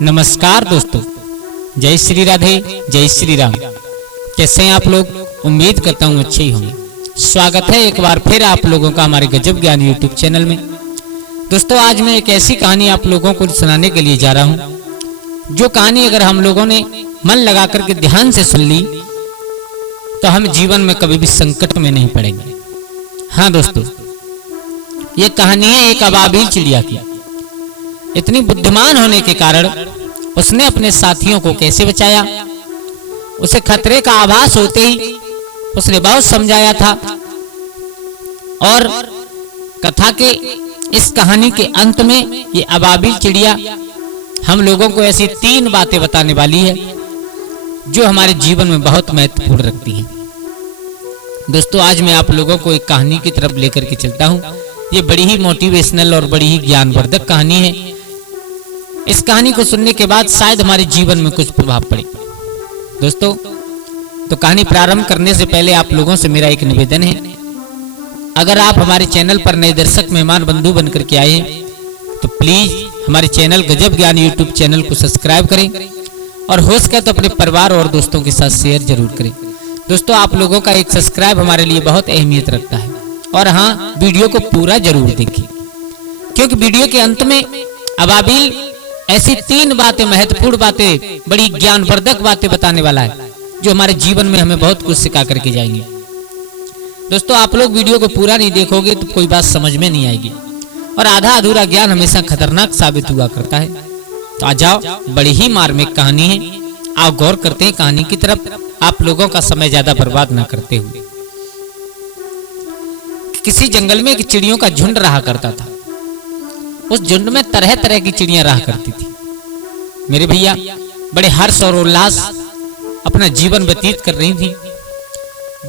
नमस्कार दोस्तों, जय श्री राधे, जय श्री राम। कैसे हैं आप लोग? उम्मीद करता हूँ अच्छे ही होंगे। स्वागत है एक बार फिर आप लोगों का हमारे गजब ज्ञान यूट्यूब चैनल में। दोस्तों, आज मैं एक ऐसी कहानी आप लोगों को सुनाने के लिए जा रहा हूँ, जो कहानी अगर हम लोगों ने मन लगा करके ध्यान से सुन ली तो हम जीवन में कभी भी संकट में नहीं पड़ेंगे। हाँ दोस्तों, ये कहानी है एक अबाबिल चिड़िया की। इतनी बुद्धिमान होने के कारण उसने अपने साथियों को कैसे बचाया, उसे खतरे का आभास होते ही उसने बहुत समझाया था। और कथा के इस कहानी के अंत में ये अबाबिल चिड़िया हम लोगों को ऐसी 3 बातें बताने वाली है जो हमारे जीवन में बहुत महत्वपूर्ण रखती हैं। दोस्तों, आज मैं आप लोगों को एक कहानी की तरफ लेकर के चलता हूं। ये बड़ी ही मोटिवेशनल और बड़ी ही ज्ञानवर्धक कहानी है। इस कहानी को सुनने के बाद शायद हमारे जीवन में कुछ प्रभाव पड़े। दोस्तों, तो कहानी प्रारंभ करने से पहले आप लोगों से मेरा एक निवेदन है, अगर आप हमारे चैनल पर नए दर्शक मेहमान बंधु बनकर के आए हैं तो प्लीज हमारे चैनल गजब ज्ञान यूट्यूब चैनल को सब्सक्राइब करें और हो सके तो अपने परिवार और दोस्तों के साथ शेयर जरूर करें। दोस्तों, आप लोगों का एक सब्सक्राइब हमारे लिए बहुत अहमियत रखता है। और हाँ, वीडियो को पूरा जरूर देखें, क्योंकि वीडियो के अंत में अबाबिल ऐसी 3 बातें, महत्वपूर्ण बातें, बड़ी ज्ञानवर्धक बातें बताने वाला है जो हमारे जीवन में हमें बहुत कुछ सिखा करके जाएंगे। दोस्तों, आप लोग वीडियो को पूरा नहीं देखोगे तो कोई बात समझ में नहीं आएगी और आधा अधूरा ज्ञान हमेशा खतरनाक साबित हुआ करता है। तो आ जाओ, बड़ी ही मार्मिक कहानी है, आओ गौर करते हैं कहानी की तरफ, आप लोगों का समय ज्यादा बर्बाद ना करते हुए। किसी जंगल में एक चिड़ियों का झुंड रहा करता था। उस झुंड में तरह तरह की चिड़ियां रहा करती थी। मेरे भैया बड़े हर्ष और उल्लास अपना जीवन व्यतीत कर रही थी।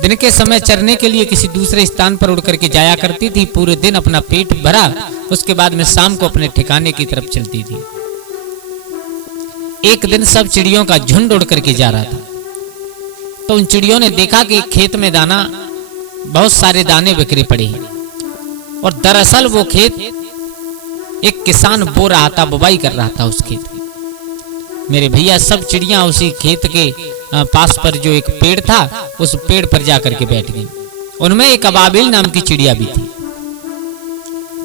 दिन के समय चरने के लिए किसी दूसरे स्थान पर उड़ करके जाया करती थी। पूरे दिन अपना पेट भरा, उसके बाद में शाम को अपने ठिकाने की तरफ चलती थी। एक दिन सब चिड़ियों का झुंड उड़ करके जा रहा था, तो उन चिड़ियों ने देखा कि खेत में बहुत सारे दाने बिखरे पड़े हैं और दरअसल वो खेत एक किसान बो रहा था, बुवाई कर रहा था उस खेत की। मेरे भैया सब चिड़ियां उसी खेत के पास पर जो एक पेड़ था उस पेड़ पर जाकर के बैठ गई। उनमें एक अबाबिल नाम की चिड़िया भी थी।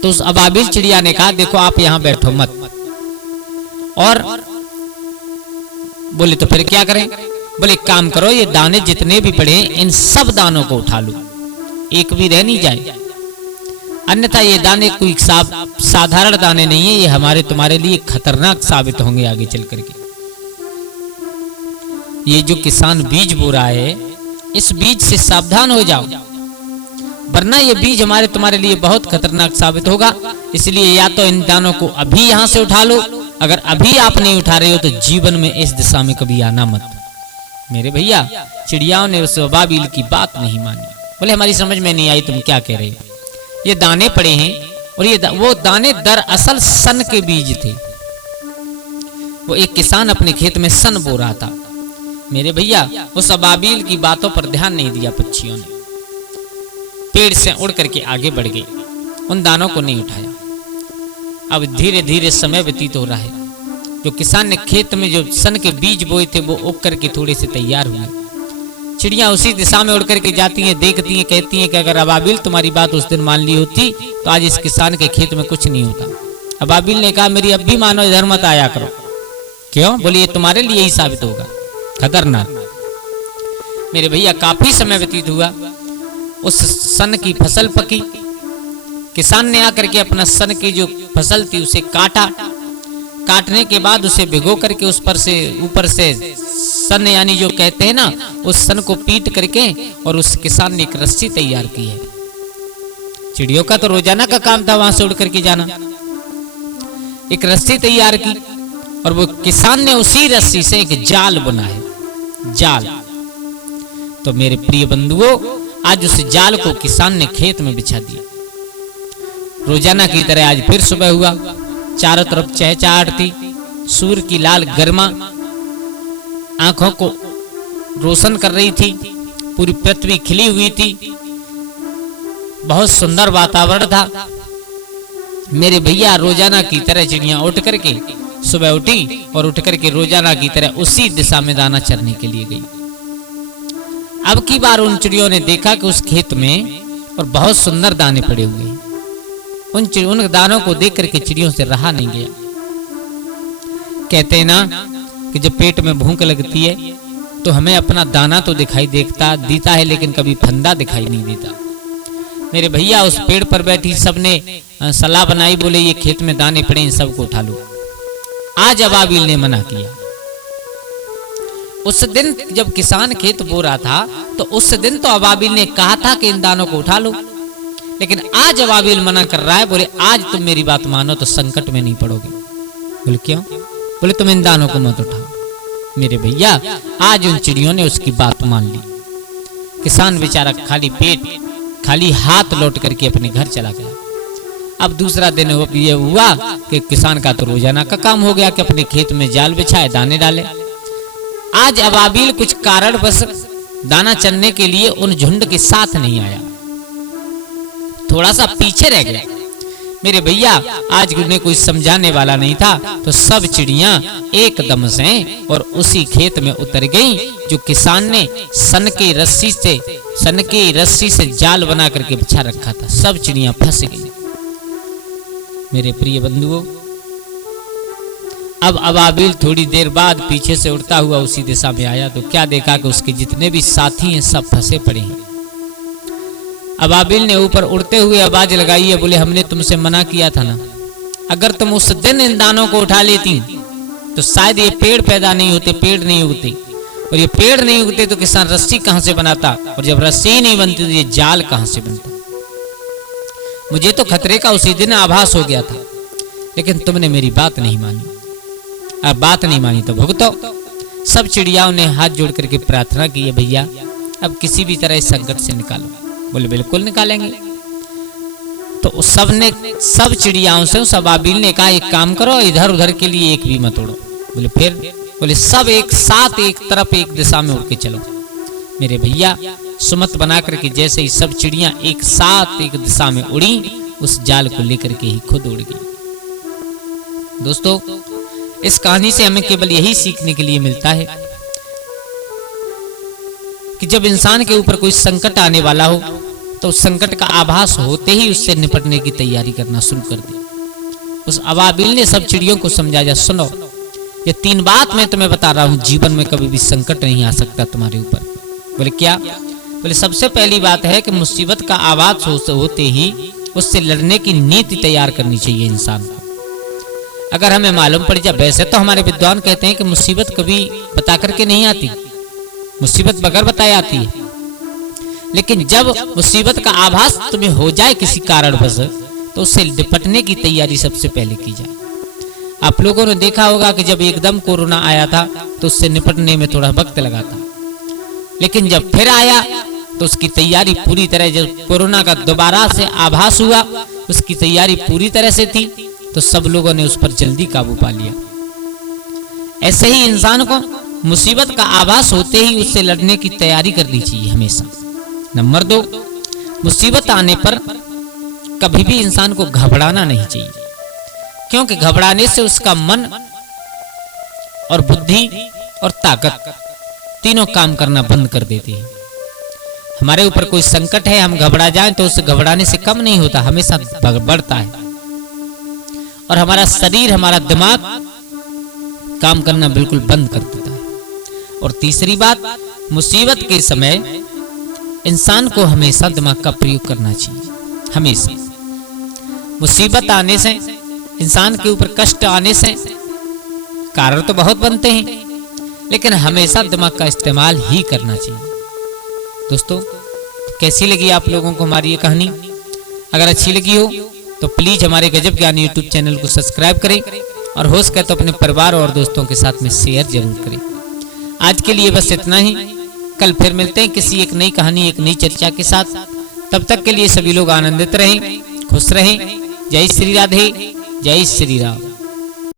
तो उस अबाबिल चिड़िया ने कहा, देखो आप यहां बैठो मत। और बोले तो फिर क्या करें? बोले काम करो, ये दाने जितने भी पड़े इन सब दानों को उठा लो, एक भी रह नहीं जाए, अन्यथा ये दाने कोई साधारण दाने नहीं है, ये हमारे तुम्हारे लिए खतरनाक साबित होंगे आगे चल करके। ये जो किसान बीज बो रहा है, इस बीज से सावधान हो जाओ, वरना ये बीज हमारे तुम्हारे लिए बहुत खतरनाक साबित होगा। इसलिए या तो इन दानों को अभी यहां से उठा लो, अगर अभी आप नहीं उठा रहे हो तो जीवन में इस दिशा में कभी आना मत। मेरे भैया चिड़ियाओं ने उस अबाबिल की बात नहीं मानी। बोले हमारी समझ में नहीं आई, तुम क्या कह रहे हो? ये दाने पड़े हैं और वो दाने दरअसल सन के बीज थे। वो एक किसान अपने खेत में सन बो रहा था। मेरे भैया उस अबाबिल की बातों पर ध्यान नहीं दिया। पक्षियों ने पेड़ से उड़ करके आगे बढ़ गए, उन दानों को नहीं उठाया। अब धीरे धीरे समय व्यतीत हो रहा है। जो किसान ने खेत में जो सन के बीज बोए थे वो उग करके थोड़े से तैयार हुए। चिड़ियां उसी दिशा में उड़ करके जाती हैं, देखती हैं, कहती हैं कि अगर अबाबिल तुम्हारी बात उस दिन मान ली होती तो आज इस किसान के खेत में कुछ नहीं होता। अबाबिल ने कहा, मेरी अब भी मानो, इधर मत आया करो। क्यों? बोलिए तुम्हारे लिए ही साबित होगा खतरनाक। मेरे भैया काफी समय व्यतीत हुआ, उस सन की फसल पकी। किसान ने आकर के अपना सन की जो फसल थी उसे काटा। काटने के बाद उसे भिगो करके उस पर से ऊपर से सन, यानी जो कहते हैं ना, उस सन को पीट करके और उस किसान ने एक रस्सी तैयार की है। चिड़ियों का तो रोजाना का काम था वहां से उड़ करके जाना। एक रस्सी तैयार की और वो किसान ने उसी रस्सी से एक जाल बुना है, जाल। तो मेरे प्रिय बंधुओं, आज उस जाल को किसान ने खेत में बिछा दिया। रोजाना की तरह आज फिर सुबह हुआ। चारों तरफ चहचहाहट थी, सूर्य की लाल गर्मा आंखों को रोशन कर रही थी, पूरी पृथ्वी खिली हुई थी, बहुत सुंदर वातावरण था। मेरे भैया रोजाना की तरह चिड़ियां उठ करके सुबह उठी और उठ करके रोजाना की तरह उसी दिशा में दाना चरने के लिए गई। अब की बार उन चिड़ियों ने देखा कि उस खेत में और बहुत सुंदर दाने पड़े हुए हैं। उन दानों को देख करके चिड़ियों से रहा नहीं गया। कहते हैं ना कि जब पेट में भूख लगती है तो हमें अपना दाना तो दिखाई देता है, लेकिन कभी फंदा दिखाई नहीं देता। मेरे भैया उस पेड़ पर बैठी सबने सलाह बनाई, बोले ये खेत में दाने पड़े इन सबको उठा लो। आज अबाबिल ने मना किया। उस दिन जब किसान खेत बो रहा था तो उस दिन तो अबाबिल ने कहा था कि इन दानों को उठा लो, लेकिन आज अबाबिल मना कर रहा है। बोले आज तुम मेरी बात मानो तो संकट में नहीं पड़ोगे। बोले क्यों? बोले तुम इन दानों को मत उठाओ। मेरे भैया आज उन चिड़ियों ने उसकी बात मान ली। किसान बेचारा खाली पेट खाली हाथ लौट करके अपने घर चला गया। अब दूसरा दिन ये हुआ कि किसान का तो रोजाना का काम हो गया कि अपने खेत में जाल बिछाए दाने डाले। आज अबाबिल कुछ कारण बस दाना चरने के लिए उन झुंड के साथ नहीं आया, थोड़ा सा पीछे रह गया। मेरे भैया आज उन्हें कोई समझाने वाला नहीं था, तो सब चिड़ियां एकदम से और उसी खेत में उतर गईं जो किसान ने सन की रस्सी से जाल बना करके बिछा रखा था। सब चिड़ियां फंस गईं। मेरे प्रिय बंधुओं, अब अबाबिल थोड़ी देर बाद पीछे से उड़ता हुआ उसी दिशा में आया तो क्या देखा कि उसके जितने भी साथी हैं सब फंसे पड़े हैं। अबाबिल ने ऊपर उड़ते हुए आवाज लगाई है, बोले हमने तुमसे मना किया था ना, अगर तुम उस दिन इन दानों को उठा लेती तो शायद ये पेड़ पैदा नहीं होते, पेड़ नहीं उगते, और ये पेड़ नहीं उगते तो किसान रस्सी कहां से बनाता, और जब रस्सी ही नहीं बनती तो ये जाल कहां से बनता। मुझे तो खतरे का उसी दिन आभास हो गया था, लेकिन तुमने मेरी बात नहीं मानी। अब बात नहीं मानी तो भुगतो। सब चिड़ियाओं ने हाथ जोड़ करके प्रार्थना की है, भैया अब किसी भी तरह इस संकट से निकालो। बोले बिल्कुल निकालेंगे। तो सब चिड़ियाओं से उस अबाबिल ने कहा एक काम करो, इधर उधर के लिए एक भी मत उड़ो। बोले फिर? बोले सब एक साथ एक तरफ एक दिशा में उड़ के चलो। मेरे भैया सुमत बना करके जैसे ही सब चिड़ियां एक साथ एक दिशा में उड़ी, उस जाल को लेकर के ही खुद उड़ गई। दोस्तों, इस कहानी से हमें केवल यही सीखने के लिए मिलता है कि जब इंसान के ऊपर कोई संकट आने वाला हो तो उस संकट का आभास होते ही उससे निपटने की तैयारी करना शुरू कर दे। उस अबाबिल ने सब चिड़ियों को समझाया, सुनो ये 3 बात मैं तुम्हें बता रहा हूं, जीवन में कभी भी संकट नहीं आ सकता तुम्हारे ऊपर। बोले क्या? बोले सबसे पहली बात है कि मुसीबत का आवाज होते ही उससे लड़ने की नीति तैयार करनी चाहिए इंसान को। अगर हमें मालूम पड़ जाए, वैसे तो हमारे विद्वान कहते हैं कि मुसीबत कभी बता करके नहीं आती, मुसीबत बगैर बताए आती है, लेकिन जब मुसीबत का आभास तुम्हें हो जाए किसी कारणवश तो उससे निपटने की तैयारी सबसे पहले की जाए। आप लोगों ने देखा होगा कि जब एकदम कोरोना आया था तो उससे निपटने में थोड़ा वक्त लगा था, लेकिन जब फिर आया तो उसकी तैयारी पूरी तरह, जब कोरोना का दोबारा से आभास हुआ उसकी तैयारी पूरी तरह से थी, तो सब लोगों ने उस पर जल्दी काबू पा लिया। ऐसे ही इंसान को मुसीबत का आभास होते ही उससे लड़ने की तैयारी करनी चाहिए हमेशा। नंबर 2, मुसीबत आने पर कभी भी इंसान को घबराना नहीं चाहिए, क्योंकि घबराने से उसका मन और बुद्धि और ताकत तीनों काम करना बंद कर देते हैं। हमारे ऊपर कोई संकट है, हम घबरा जाएं तो उस घबराने से कम नहीं होता, हमेशा बढ़ता है, और हमारा शरीर हमारा दिमाग काम करना बिल्कुल बंद कर देता है। और तीसरी बात, मुसीबत के समय इंसान को हमेशा दिमाग का प्रयोग करना चाहिए। हमेशा मुसीबत आने से, इंसान के ऊपर कष्ट आने से कारण तो बहुत बनते हैं, लेकिन हमेशा दिमाग का इस्तेमाल ही करना चाहिए। दोस्तों, कैसी लगी आप लोगों को हमारी ये कहानी? अगर अच्छी लगी हो तो प्लीज हमारे गजब ज्ञान यूट्यूब चैनल को सब्सक्राइब करें, और हो सके तो अपने परिवार और दोस्तों के साथ में शेयर जरूर करें। आज के लिए बस इतना ही। कल फिर मिलते हैं किसी एक नई कहानी, एक नई चर्चा के साथ। तब तक के लिए सभी लोग आनंदित रहें, खुश रहें। जय श्री राधे, जय श्री राम।